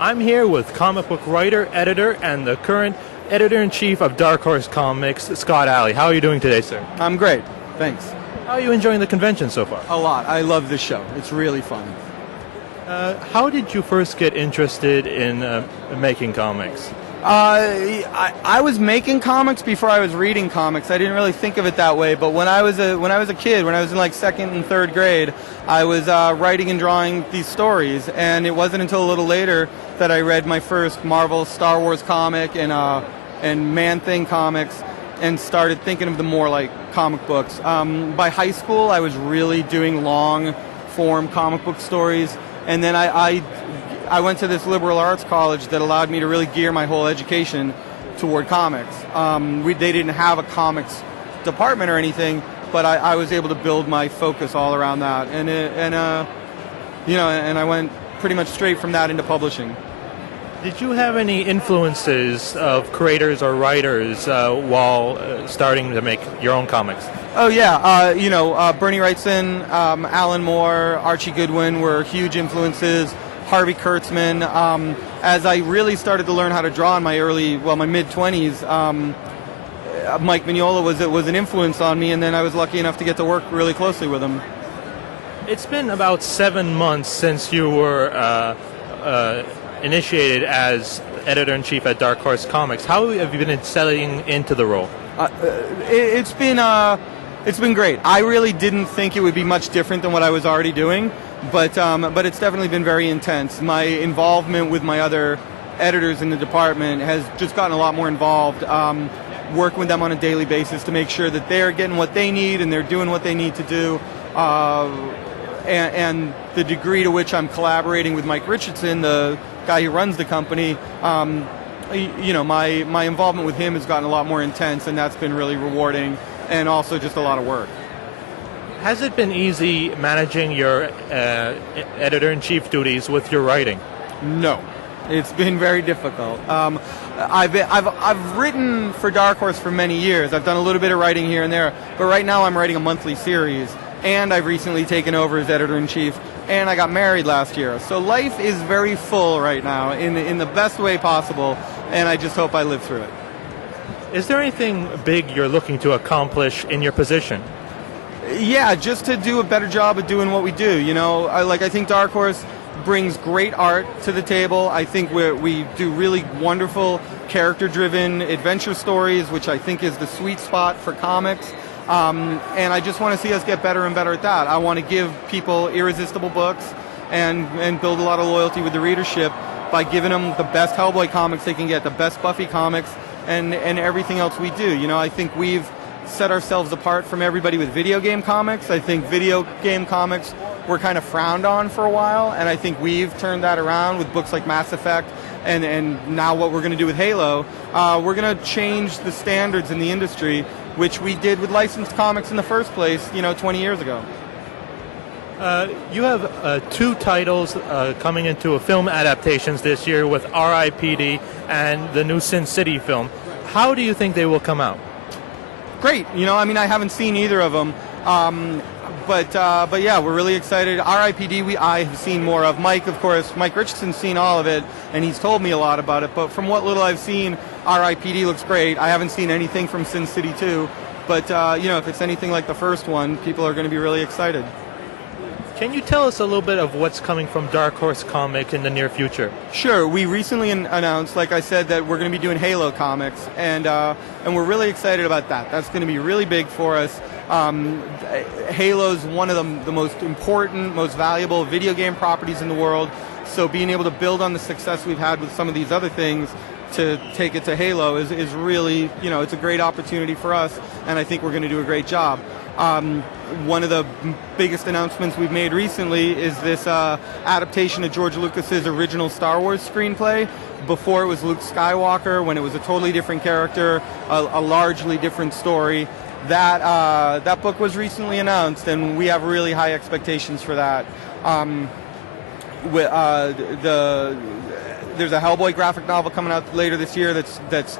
I'm here with comic book writer, editor, and the current editor-in-chief of Dark Horse Comics, Scott Allie. How are you doing today, sir? I'm great, thanks. How are you enjoying the convention so far? A lot. I love this show. It's really fun. How did you first get interested in making comics? I was making comics before I was reading comics. I didn't really think of it that way, but when I was a kid, when I was in like second and third grade, I was writing and drawing these stories, and it wasn't until a little later that I read my first Marvel Star Wars comic and Man-Thing comics, and started thinking of them more like comic books. By high school, I was really doing long-form comic book stories, and then I went to this liberal arts college that allowed me to really gear my whole education toward comics. They didn't have a comics department or anything, but I was able to build my focus all around that, and I went pretty much straight from that into publishing. Did you have any influences of creators or writers while starting to make your own comics? Oh yeah, Bernie Wrightson, Alan Moore, Archie Goodwin were huge influences. Harvey Kurtzman. As I really started to learn how to draw in my mid-20s, Mike Mignola was an influence on me, and then I was lucky enough to get to work really closely with him. It's been about 7 months since you were initiated as editor-in-chief at Dark Horse Comics. How have you been settling into the role? It's been great. I really didn't think it would be much different than what I was already doing. But it's definitely been very intense. My involvement with my other editors in the department has just gotten a lot more involved, working with them on a daily basis to make sure that they're getting what they need and they're doing what they need to do. And the degree to which I'm collaborating with Mike Richardson, the guy who runs the company, my involvement with him has gotten a lot more intense, and that's been really rewarding and also just a lot of work. Has it been easy managing your editor-in-chief duties with your writing? No, it's been very difficult. I've written for Dark Horse for many years. I've done a little bit of writing here and there, but right now I'm writing a monthly series, and I've recently taken over as editor-in-chief, and I got married last year. So life is very full right now in the best way possible, and I just hope I live through it. Is there anything big you're looking to accomplish in your position? Yeah, just to do a better job of doing what we do. I think Dark Horse brings great art to the table. I think we do really wonderful character-driven adventure stories, which I think is the sweet spot for comics. And I just want to see us get better and better at that. I want to give people irresistible books and build a lot of loyalty with the readership by giving them the best Hellboy comics they can get, the best Buffy comics, and everything else we do. I think we've set ourselves apart from everybody with video game comics. I think video game comics were kind of frowned on for a while, and I think we've turned that around with books like Mass Effect, and now what we're going to do with Halo. We're going to change the standards in the industry, which we did with licensed comics in the first place, 20 years ago. You have 2 titles coming into a film adaptations this year with R.I.P.D. and the new Sin City film. How do you think they will come out? Great. I haven't seen either of them. But yeah, we're really excited. R.I.P.D. I have seen more of. Mike, of course, Mike Richardson's seen all of it, and he's told me a lot about it. But from what little I've seen, R.I.P.D. looks great. I haven't seen anything from Sin City 2. But, if it's anything like the first one, people are going to be really excited. Can you tell us a little bit of what's coming from Dark Horse Comics in the near future? Sure. We recently announced, like I said, that we're going to be doing Halo comics, and we're really excited about that. That's going to be really big for us. Halo's one of the most important, most valuable video game properties in the world, so being able to build on the success we've had with some of these other things to take it to Halo is really, it's a great opportunity for us, and I think we're going to do a great job. One of the biggest announcements we've made recently is this adaptation of George Lucas's original Star Wars screenplay. Before it was Luke Skywalker, when it was a totally different character, a largely different story. That book was recently announced, and we have really high expectations for that. There's a Hellboy graphic novel coming out later this year that's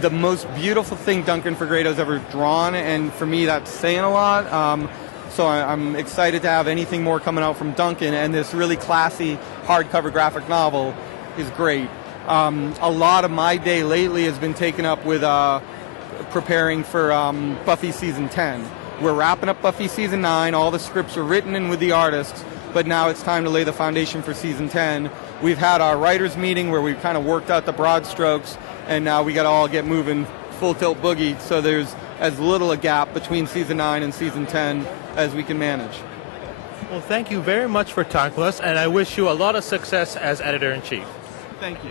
the most beautiful thing Duncan Fegredo's ever drawn, and for me that's saying a lot. So I'm excited to have anything more coming out from Duncan, and this really classy hardcover graphic novel is great. A lot of my day lately has been taken up with preparing for Buffy Season 10. We're wrapping up Buffy Season 9. All the scripts are written and with the artists, but now it's time to lay the foundation for Season 10. We've had our writers' meeting where we've kind of worked out the broad strokes, and now we got to all get moving full tilt boogie, so there's as little a gap between Season 9 and Season 10 as we can manage. Well, thank you very much for talking with us, and I wish you a lot of success as editor-in-chief. Thank you.